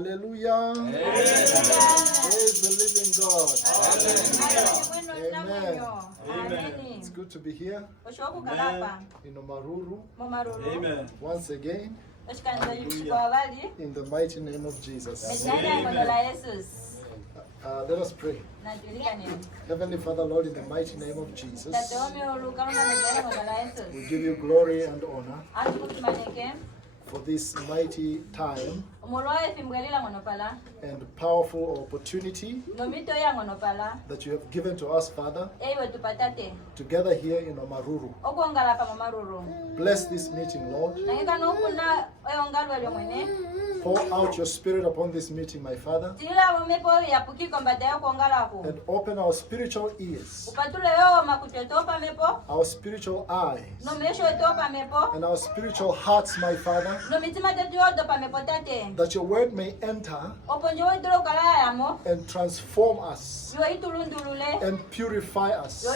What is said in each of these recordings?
Hallelujah. Praise the living God. Amen. Amen. It's good to be here in Omaruru. Amen. Once again, in the mighty name of Jesus. Let us pray. Heavenly Father, Lord, in the mighty name of Jesus, we give you glory and honor for this mighty time and powerful opportunity that you have given to us, Father, together here in Omaruru. Bless this meeting, Lord. Pour out your Spirit upon this meeting, my Father, and open our spiritual ears, our spiritual eyes, and our spiritual hearts, my Father, that your word may enter and transform us and purify us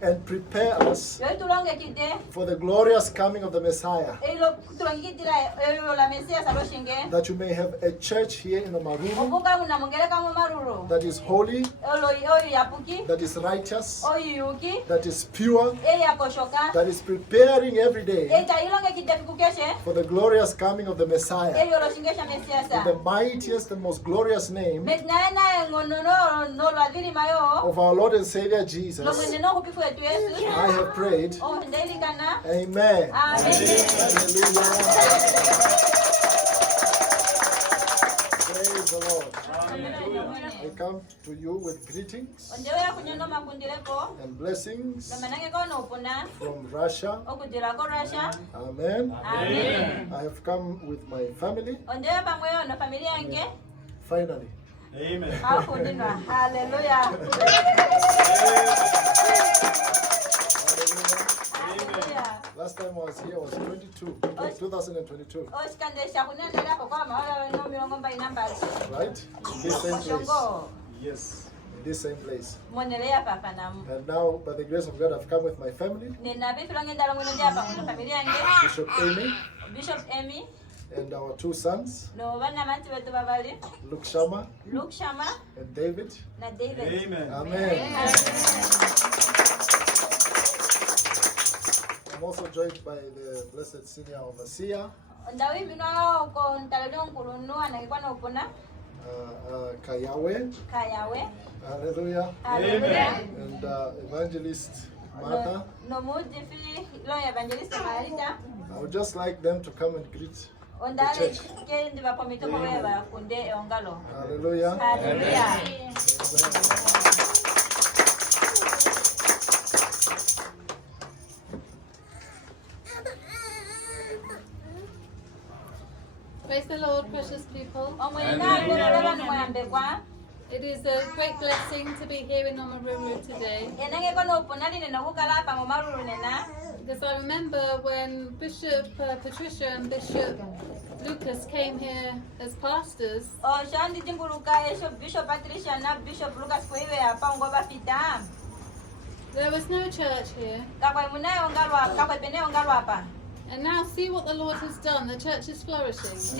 and prepare us for the glorious coming of the Messiah, that you may have a church here in Omaruru that is holy, that is righteous, that is pure, that is preparing every day for the glorious coming of the Messiah, in the mightiest and most glorious name of our Lord and Savior Jesus. I have prayed. Amen. Hallelujah. Praise the Lord. I come to you with greetings and blessings from Russia. Amen. Amen. I have come with my family. Finally. Amen. Hallelujah. Last time I was here was 2022. Right? In this same place. Yes. In this same place. And now, by the grace of God, I've come with my family. Bishop Amy. And our two sons, Luke Shama and David. Amen. Amen. I'm also joined by the blessed senior overseer, Kayawe. Hallelujah. And evangelist Martha. I would just like them to come and greet the church. Hallelujah. Hallelujah. Praise the Lord, precious people. It is a great blessing to be here in Omaruru today. Because I remember when Bishop Patricia and Bishop Lucas came here as pastors. There was no church here. And now see what the Lord has done. The church is flourishing. It's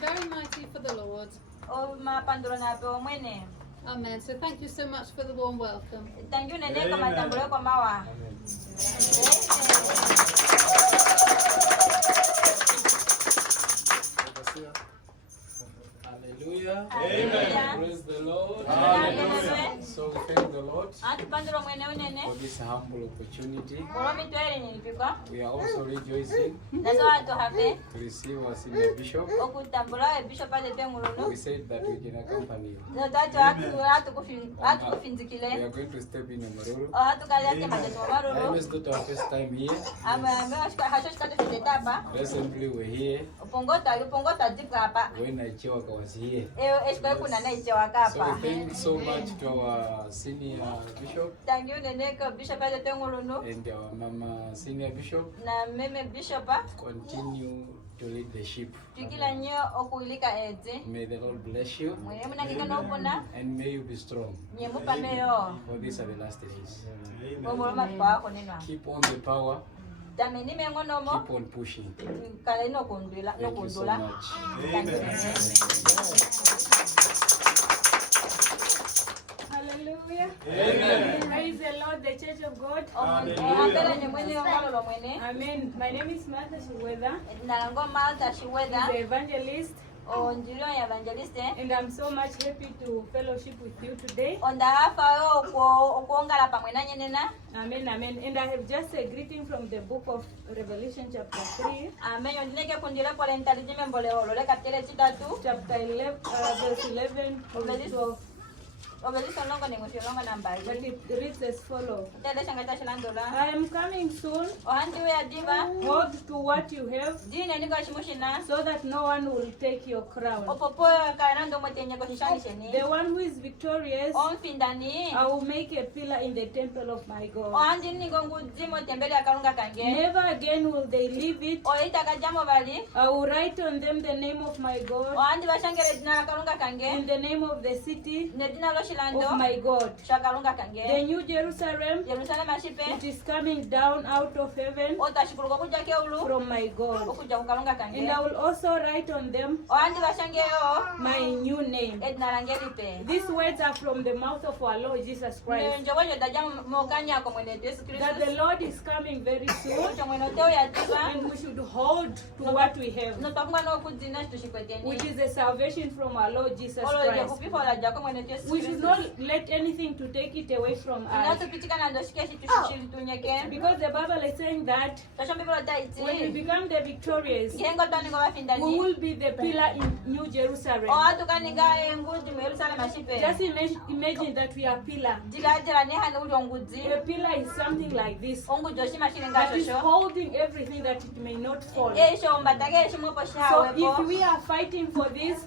very mighty for the Lord. Amen. So thank you so much for the warm welcome. Hallelujah. Amen. Praise the Lord. Hallelujah. So we thank the Lord for this humble opportunity. We are also rejoicing to receive our senior bishop. We said that we can accompany you. We are going to step in Omaruru. I was not our first time here. Recently we were here when Ichewaka was here. So we thank so much to our senior bishop and our mama senior bishop. Continue to lead the sheep. May the Lord bless you and may you be strong, for these are the last days. Keep on the power Keep on pushing. Thank you so much. Hallelujah. Amen. Praise the Lord, the Church of God. Amen. My name is Martha Shiweda. I'm the evangelist. And I'm so much happy to fellowship with you today. Amen, amen. And I have just a greeting from the book of Revelation chapter 3. Chapter 11, verse 11 to 12. But it reads as follows. I am coming soon. Hold to what you have, so that no one will take your crown. The one who is victorious, I will make a pillar in the temple of my God. Never again will they leave it. I will write on them the name of my God and the name of the city of my God. The new Jerusalem, which is coming down out of heaven from my God. And I will also write on them my new name. These words are from the mouth of our Lord Jesus Christ. That the Lord is coming very soon, and we should hold to what we have, which is the salvation from our Lord Jesus Christ. We should not let anything to take it away from us. Because the Bible is saying that when we become the victorious, we will be the pillar in New Jerusalem. Just imagine that we are pillar. A pillar is something like this, that is holding everything that it may not fall. So if we are fighting for this,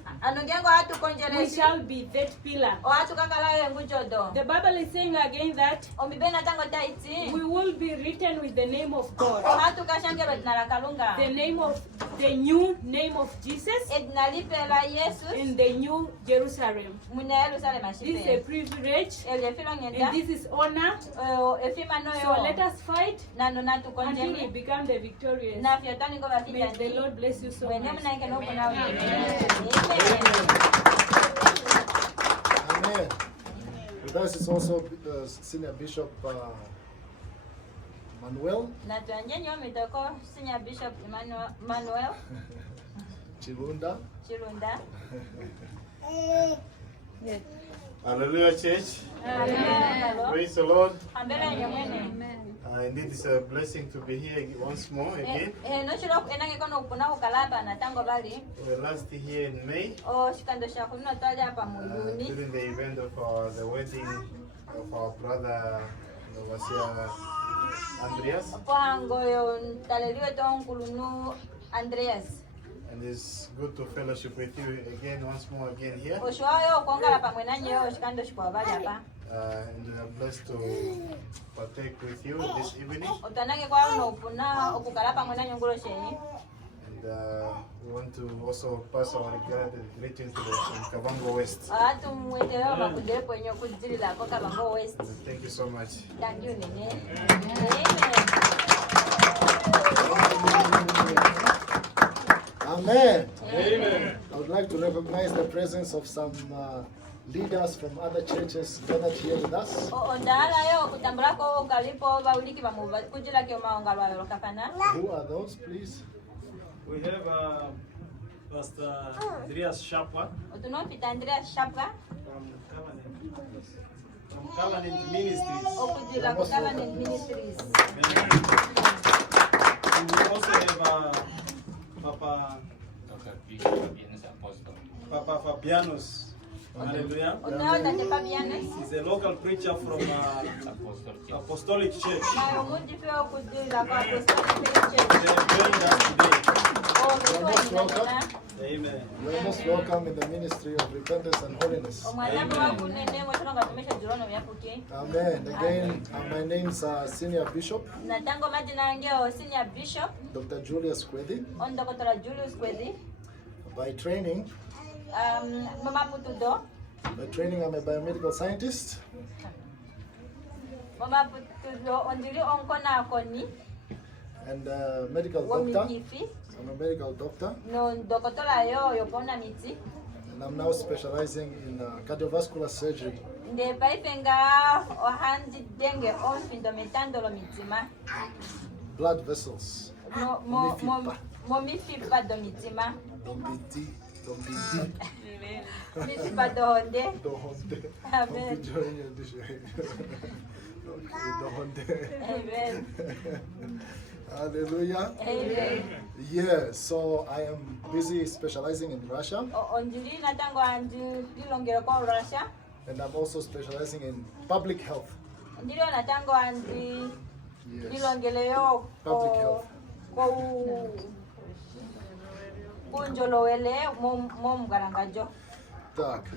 we shall be that pillar. The Bible is saying again that we will be written with the name of God, the name of the new name of Jesus, in the new Jerusalem. This is a privilege, and this is honor. So let us fight until we become the victorious. May the Lord bless you so much. Amen. With us is also Senior Bishop Manuel Chirunda. Hallelujah, church. Amen. Praise the Lord. Amen. Indeed, it's a blessing to be here once more again. We were last here in May during the event of the wedding of our brother Andreas. And it's good to fellowship with you again, once more again here. And we are blessed to partake with you this evening. And we want to also pass our regarded greetings to the Kavango West. Thank you so much. Amen. Amen. I would like to recognize the presence of some leaders from other churches gathered here with us. Who are those, please? We have Pastor Andreas Shapwa from Covenant Ministries. And we also have Papa Fabianus. Hallelujah. He's a local preacher from Apostolic Church. They have joined us today. Amen. You're most welcome in the ministry of repentance and holiness. Amen. Amen. Again, my name's Senior Bishop Dr. Julius Kwedhi. By training, I'm a biomedical scientist. and a medical doctor. I'm a medical doctor. And I'm now specializing in cardiovascular surgery. Blood vessels. Amen. Hallelujah. Amen. Yeah, so I am busy specializing in Russia. And I'm also specializing in public health. Yes. Public health.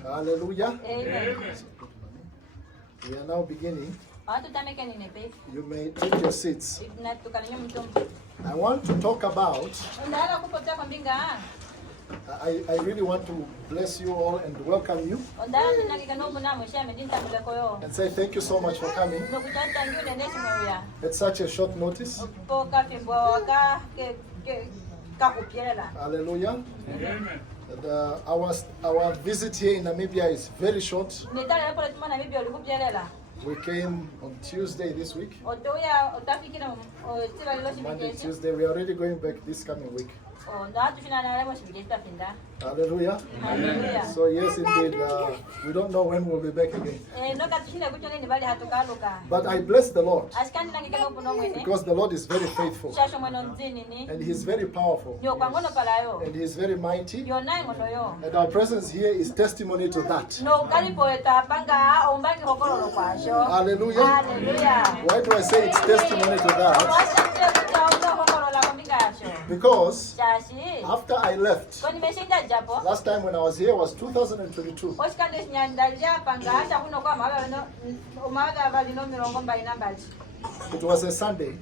Hallelujah. Amen. We are now beginning. You may take your seats. I want to talk about, I really want to bless you all and welcome you and say thank you so much for coming at such a short notice. Hallelujah. And, our visit here in Namibia is very short. We came on Tuesday this week. Monday, Tuesday. We are already going back this coming week. Hallelujah. Hallelujah. So yes, indeed, we don't know when we'll be back again. But I bless the Lord because the Lord is very faithful and He's very powerful and He's very mighty. And our presence here is testimony to that. Hallelujah. Why do I say it's testimony to that? Because after I left, last time when I was here was 2022. It was a Sunday.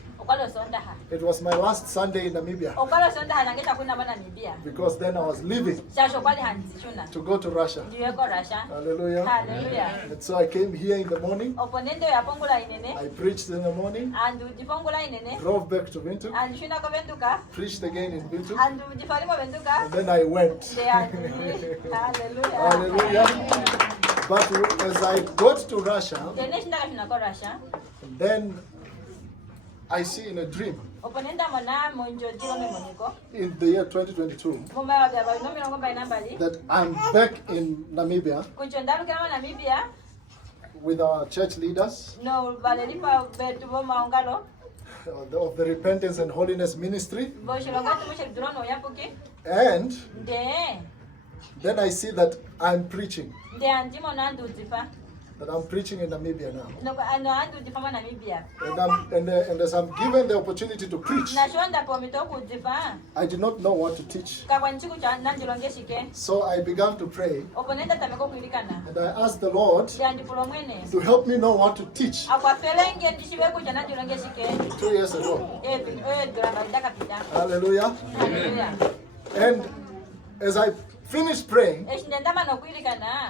It was my last Sunday in Namibia because then I was leaving to go to Russia. Hallelujah. Hallelujah. And so I came here in the morning. I preached in the morning. Drove back to Windhoek. Preached again in Windhoek. And then I went. Hallelujah. But as I got to Russia, then I see in a dream in the year 2022 that I'm back in Namibia with our church leaders of the Repentance and Holiness Ministry. And then I see that I'm preaching. That I'm preaching in Namibia now. And as I'm given the opportunity to preach, I did not know what to teach. So I began to pray. And I asked the Lord to help me know what to teach 2 years ago. Hallelujah. And as I finished praying,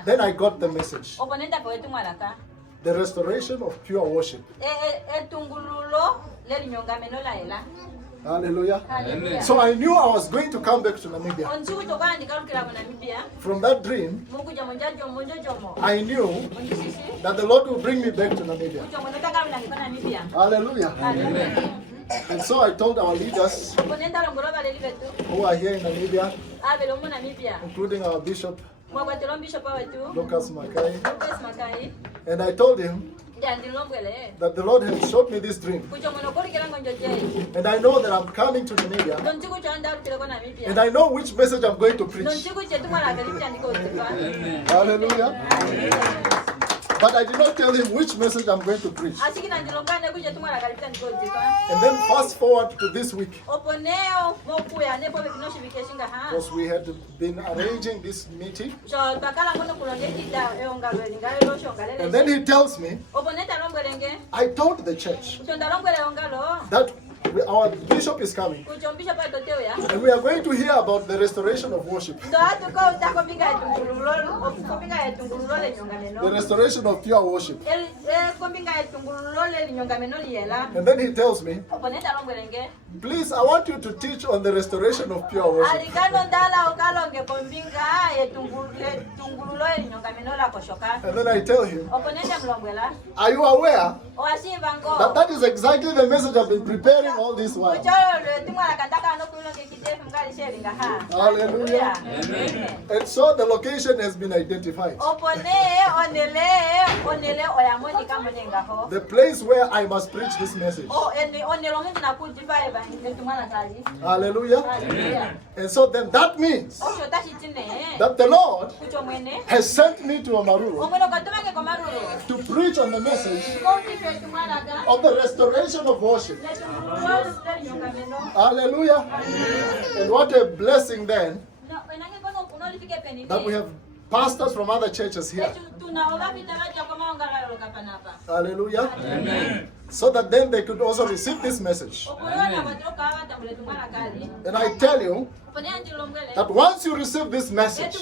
then I got the message. The restoration of pure worship. Hallelujah. Hallelujah. So I knew I was going to come back to Namibia. From that dream, I knew that the Lord will bring me back to Namibia. Hallelujah. Hallelujah. And so I told our leaders who are here in Namibia, including our bishop, Lucas Makai, and I told him that the Lord had showed me this dream. And I know that I'm coming to Namibia. And I know which message I'm going to preach. Hallelujah. But I did not tell him which message I'm going to preach. And then fast forward to this week. Because we had been arranging this meeting. And then he tells me, I told the church that Our bishop is coming. And we are going to hear about the restoration of worship. The restoration of pure worship. And then he tells me, please, I want you to teach on the restoration of pure worship. And then I tell him, are you aware that that is exactly the message I've been preparing all this while? Hallelujah. Amen. And so the location has been identified. The place where I must preach this message. Hallelujah. Amen. And so then that means that the Lord has sent me to Omaruru to preach on the message of the restoration of worship. Hallelujah. And what a blessing then that we have pastors from other churches here. Hallelujah. Amen. So that then they could also receive this message. And I tell you that once you receive this message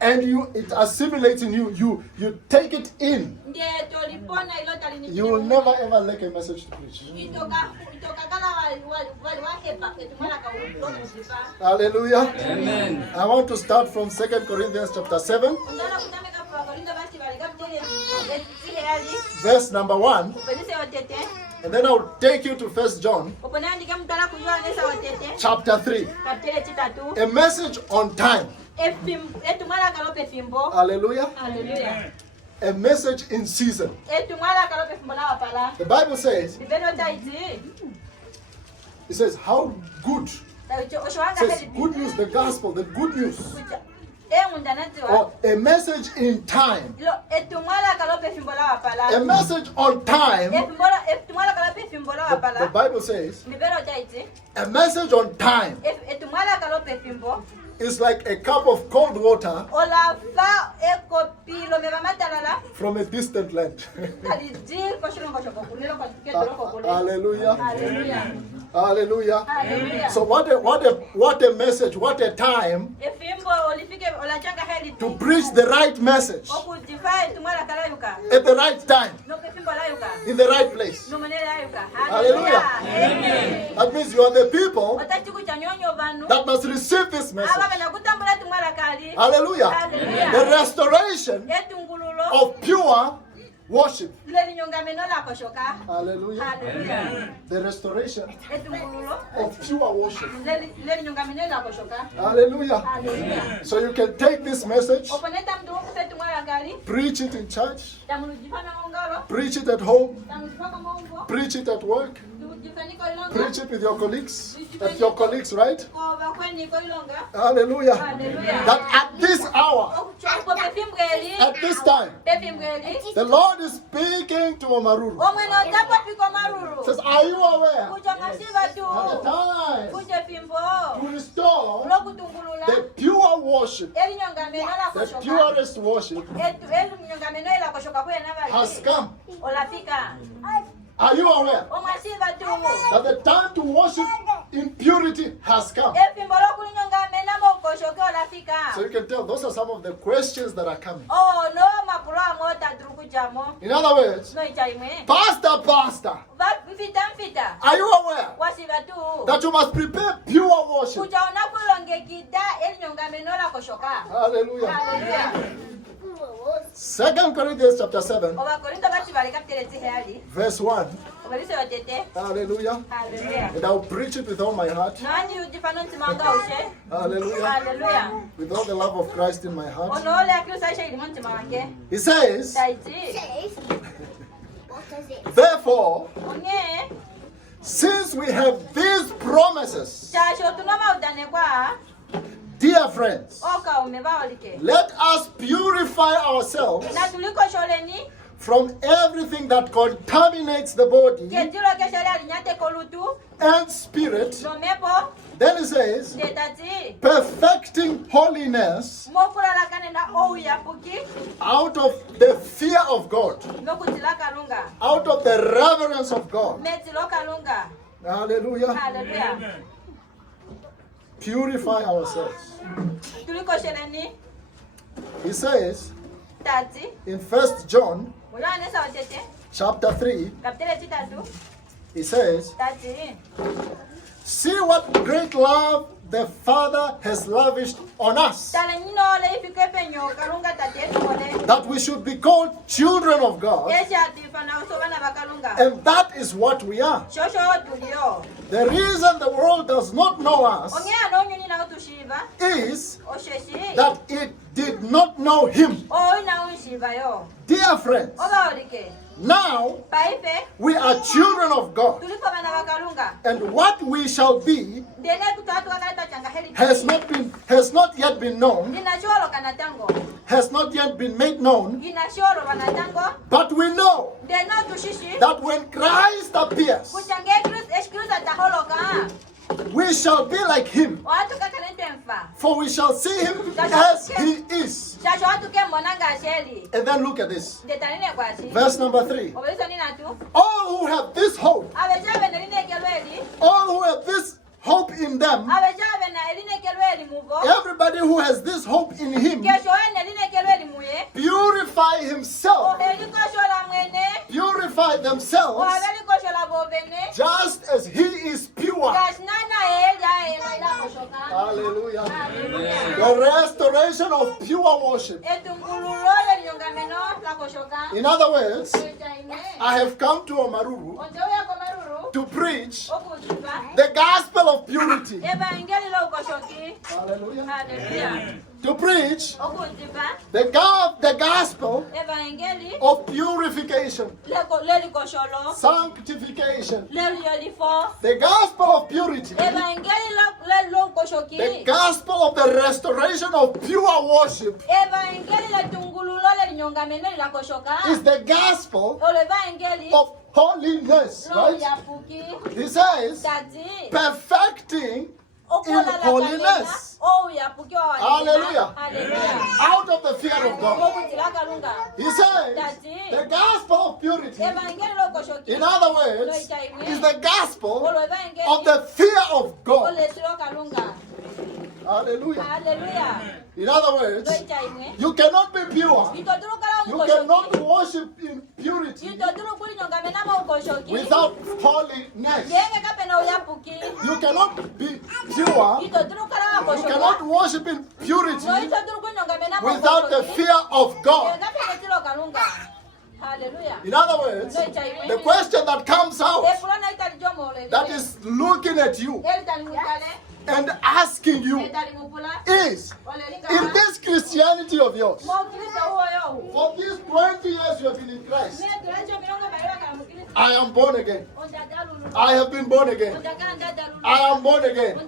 and it assimilates in you, you take it in, you will never ever lack a message to preach. Hallelujah. Amen. I want to start from 2 Corinthians chapter 7, verse number 1. And then I'll take you to 1 John chapter 3. A message on time. Hallelujah. Hallelujah. A message in season. The Bible says, it says, how good. It says, good news, the gospel, the good news. Or a message in time. A message on time. The Bible says, a message on time is like a cup of cold water from a distant land. Hallelujah. Hallelujah. So what a message, what a time to preach the right message at the right time, in the right place. Hallelujah. Amen. That means you are the people that must receive this message. Hallelujah. Amen. The restoration of pure worship. Hallelujah. Amen. The restoration of pure worship. Hallelujah. Amen. So you can take this message, preach it in church, preach it at home, preach it at work, preach it with your colleagues, at your colleagues, right? Hallelujah. That at this hour, at this time, the Lord is speaking to Omaruru. Says, are you aware that the time to restore the pure worship, the purest worship, has come? Are you aware that the time to worship in purity has come? So you can tell those are some of the questions that are coming. In other words, Pastor, are you aware that you must prepare pure worship? Hallelujah. 2 Corinthians chapter 7, verse 1. Hallelujah. And I'll preach it with all my heart. Hallelujah. With all the love of Christ in my heart. He says, therefore, since we have these promises, dear friends, let us purify ourselves from everything that contaminates the body and spirit Then he says, perfecting holiness out of the fear of God, out of the reverence of God. Hallelujah. Hallelujah. Purify ourselves. He says in 1 John chapter 3, he says, see what great love the Father has lavished on us, that we should be called children of God, and that is what we are. The reason the world does not know us is that it did not know Him. Dear friends, now we are children of God, and what we shall be has not yet been known, has not yet been made known, but we know that when Christ appears, we shall be like Him, for we shall see Him as He is. And then look at this. Verse number 3. All who have this hope, all who have this hope in them, everybody who has this hope in Him, purify himself, purify themselves, just as He is pure. Hallelujah. The restoration of pure worship. In other words, I have come to Omaruru to preach the gospel of purity. Hallelujah. To preach the gospel of purification, sanctification, the gospel of purity, the gospel of the restoration of pure worship is the gospel of holiness, right? He says, perfecting in holiness. Hallelujah. Out of the fear of God. He says, the gospel of purity, in other words, is the gospel of the fear of God. Hallelujah. In other words, you cannot be pure. You cannot worship in purity without holiness. You cannot be pure. You cannot worship in purity without the fear of God. In other words, the question that comes out, that is looking at you and asking you, is, in this Christianity of yours, for these 20 years you have been in Christ, I am born again. I have been born again. I am born again.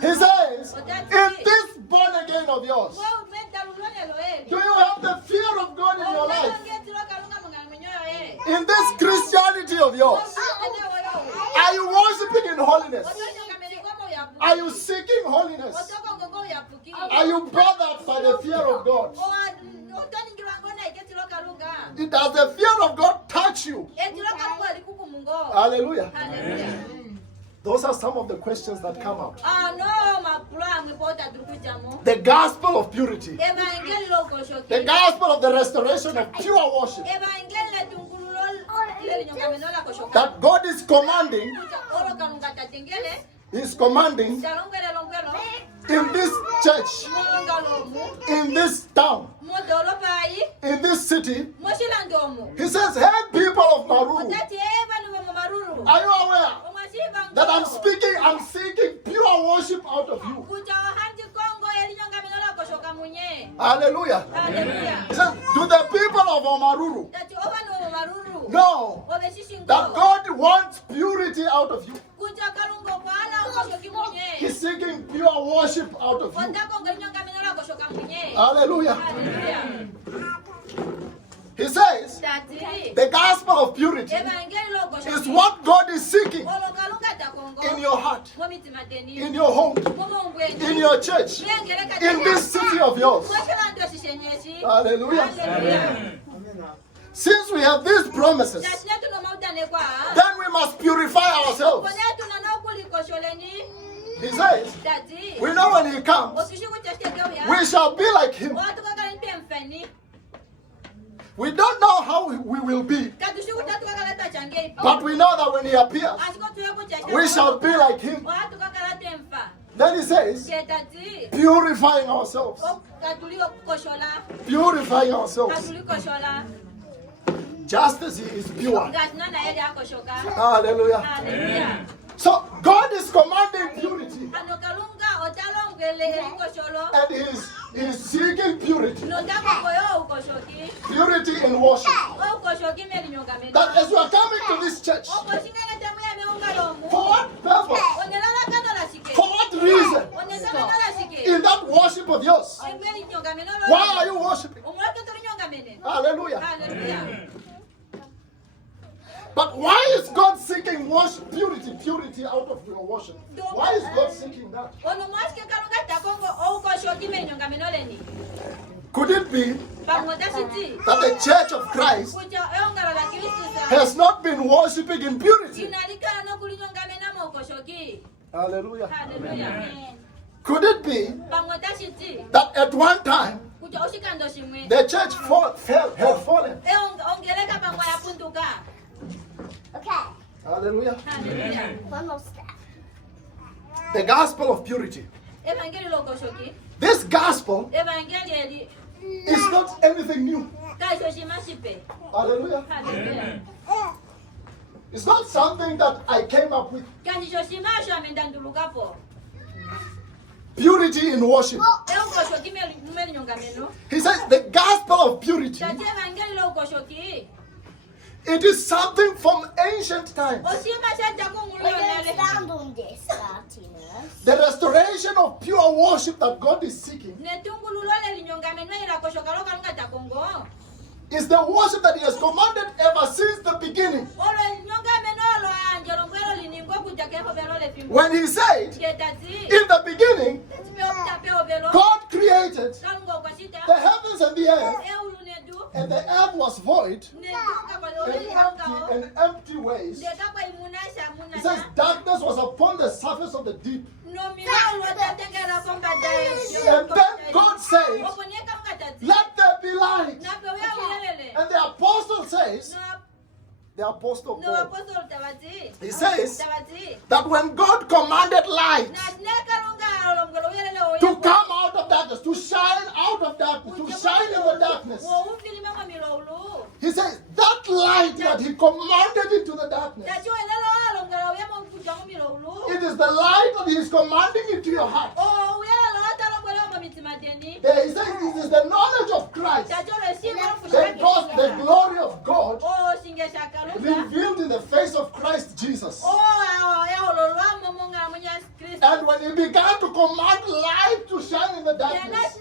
He says, in this born again of yours, do you have the fear of God in your life? In this Christianity of yours, are you worshiping in holiness? Are you seeking holiness? Are you bothered by the fear of God? Does the fear of God touch you? Hallelujah. Those are some of the questions that come out. The gospel of purity. The gospel of the restoration of pure worship. That God is commanding. He's commanding in this church, in this town, in this city. He says, hey, people of Maruru, are you aware that I'm seeking pure worship out of you? Hallelujah. He says, do the people of Omaruru know that God wants purity out of you? He's seeking pure worship out of you. Hallelujah. He says the gospel of purity is what God is seeking. in your heart, in your home, in your church, in this city of yours. Hallelujah. Amen. Since we have these promises, then we must purify ourselves. He says, we know when he comes, we shall be like him. We don't know how we will be, but we know that when he appears, we shall be like him. Then he says, purifying ourselves. Purifying ourselves. Just as he is pure. Hallelujah. Amen. So God is commanding purity. And he is seeking purity. Purity in worship. That as you are coming to this church, for what purpose? For what reason? In that worship of yours. Why are you worshiping? Hallelujah. But why is God seeking worship, purity out of your worship? Why is God seeking that? Could it be that the Church of Christ has not been worshiping in purity? Hallelujah. Could it be that at one time the church had fallen? Okay. Hallelujah. Hallelujah. One more step. The gospel of purity. This gospel is not anything new. Hallelujah. It's not something that I came up with. Purity in worship. He says the gospel of purity. It is something from ancient times. The restoration of pure worship that God is seeking is the worship that he has commanded ever since the beginning. When he said, in the beginning, God created the heavens and the earth, and the earth was void, and empty waste. He says darkness was upon the surface of the deep. And then God says, let there be light. And the apostle says, the apostle Paul, he says that when God commanded light to come out of darkness, to shine out of darkness, to shine in the darkness, he says that light that he commanded into the darkness, it is the light that he is commanding into your heart. He says this is the knowledge of Christ, the glory of God revealed in the face of Christ Jesus. And when he began to command light to shine in the darkness,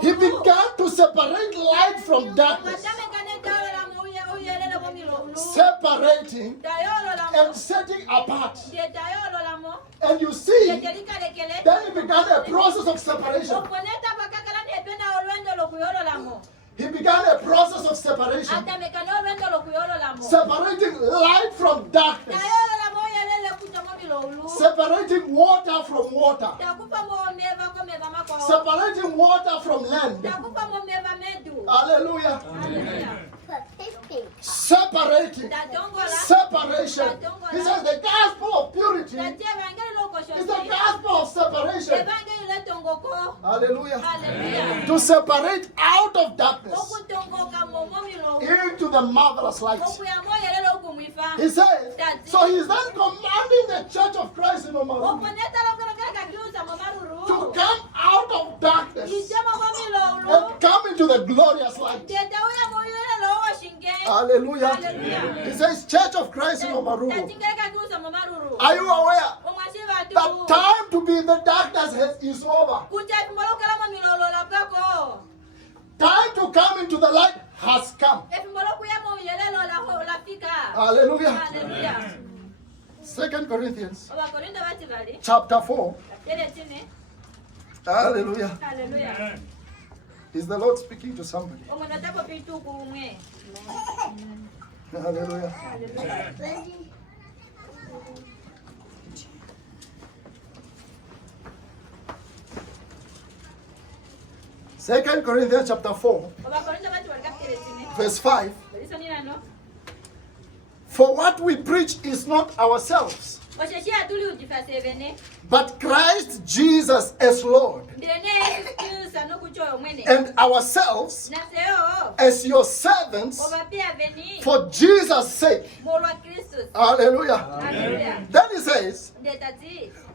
he began to separate light from darkness, separating and setting apart. And you see, then he began a process of separation. He began a process of separation, separating light from darkness, separating water from water, separating water from land. Hallelujah. Separating. Separation. He says the gospel of purity is the gospel of separation. Hallelujah. To separate out of darkness into the marvelous light. He says, so he's then commanding the Church of Christ in Omaruru to come out of darkness and come into the glorious light. Hallelujah. He says, Church of Christ in Omaruru, are you aware that time to be in the darkness is over? Time to come into the light has come. Hallelujah. 2 Corinthians chapter 4. Hallelujah. Hallelujah. Is the Lord speaking to somebody? Hallelujah. Second Corinthians chapter 4, verse 5. For what we preach is not ourselves, but Christ Jesus as Lord, and ourselves as your servants for Jesus' sake. Hallelujah. Then he says,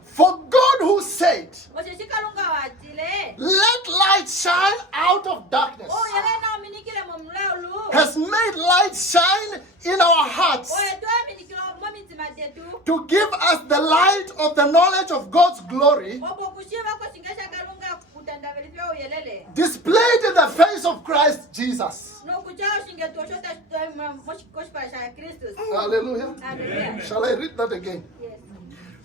for God who said, let light shine out of darkness, has made light shine in our hearts to give us the light of the knowledge of God's glory displayed in the face of Christ Jesus. Hallelujah. Shall I read that again? Yes.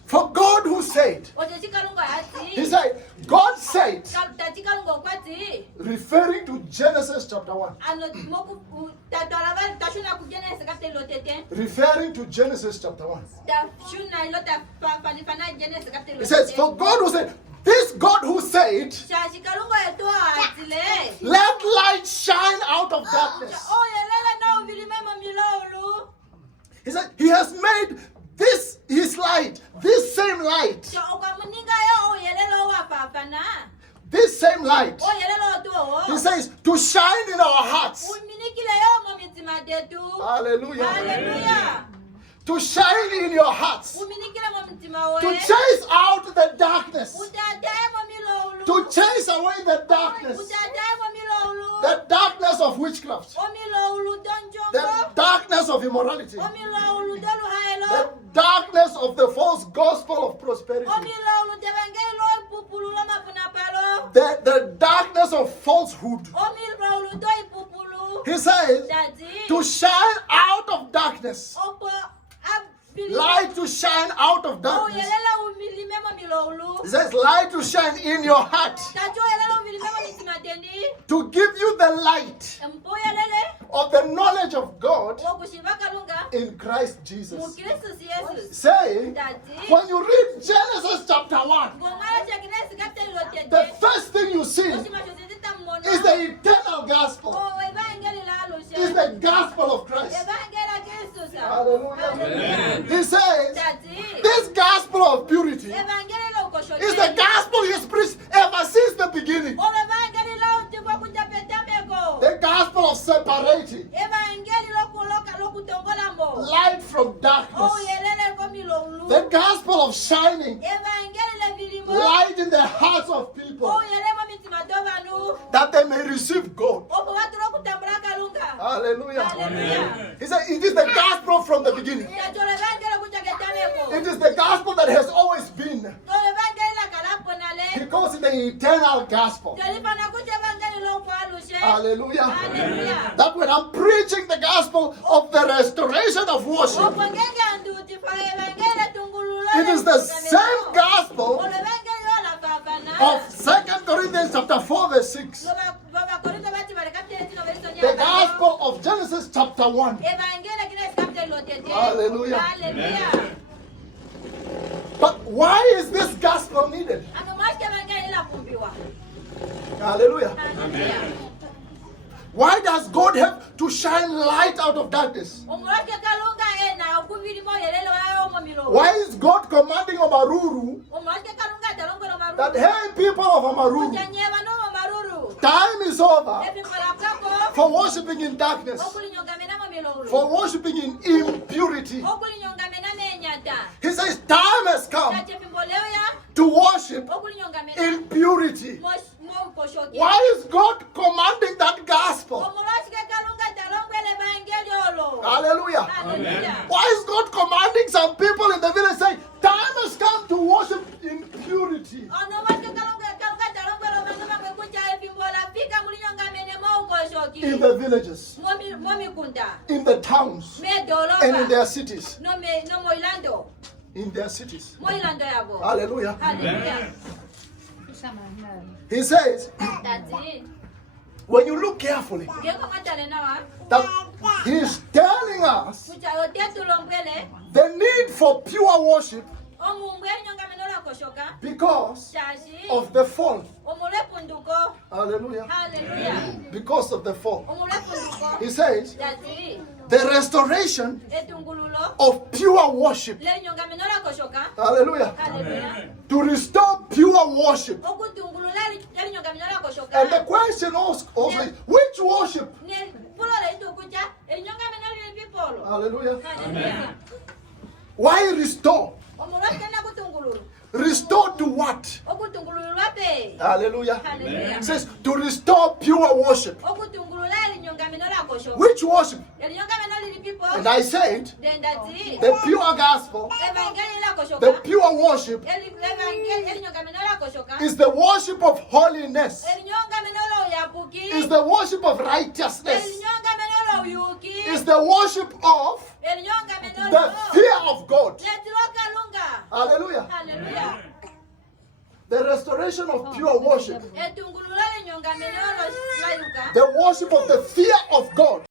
For God who said, he said, God said, referring to Genesis chapter 1. Referring to Genesis chapter 1. He says, for God who said, this God who said, let light shine out of darkness. He said, he has made this his light, this same light. This same light. He says, to shine in our hearts. Hallelujah. Hallelujah. To shine in your hearts. To chase out the darkness. To chase away the darkness. The darkness of witchcraft. The darkness of immorality. The darkness of the false gospel of prosperity. The darkness of falsehood. He says, to shine out of darkness. Light to shine out of darkness. He says, light to shine in your heart. To give you the light of the knowledge of God in Christ Jesus. Saying, when you read Genesis chapter 1, the first thing you see is the eternal gospel. Is the gospel of Christ. Hallelujah. He says, this gospel of purity is the gospel he has preached ever since the beginning. The gospel of separating light from darkness. The gospel of shining light in the hearts of people that they may receive God. Hallelujah. Hallelujah. He said, it is the gospel from the beginning. It is the gospel that has always been. He calls it the eternal gospel. Hallelujah. Hallelujah. That when I'm preaching the gospel of the restoration of worship, it is the same gospel of 2 Corinthians chapter 4 verse 6. The gospel of Genesis chapter 1. Hallelujah. Hallelujah. But why is this gospel needed? Hallelujah. Hallelujah. Why does God have to shine light out of darkness? Why is God commanding Omaruru that, hey, people of Omaruru, time is over for worshiping in darkness, for worshiping in impurity? He says time has come to worship in purity. Why is God commanding that gospel? Hallelujah. Hallelujah. Why is God commanding some people in the village saying, time has come to worship in purity? In the villages, in the towns, and in their cities. in their cities. Hallelujah. Hallelujah. He says, when you look carefully, that he's telling us the need for pure worship because of the fall. Hallelujah. Hallelujah. Because of the fall. He says, the restoration of pure worship. Hallelujah. Hallelujah. To restore pure worship. And the question also is, which worship? Hallelujah. Hallelujah. Why restore? Restore to what? Hallelujah. Hallelujah. It says to restore pure worship. Which worship? And I said, the pure gospel, the pure worship is the worship of holiness, is the worship of righteousness, is the worship of the fear of God. Hallelujah. Hallelujah. The restoration of pure worship, the worship of the fear of God.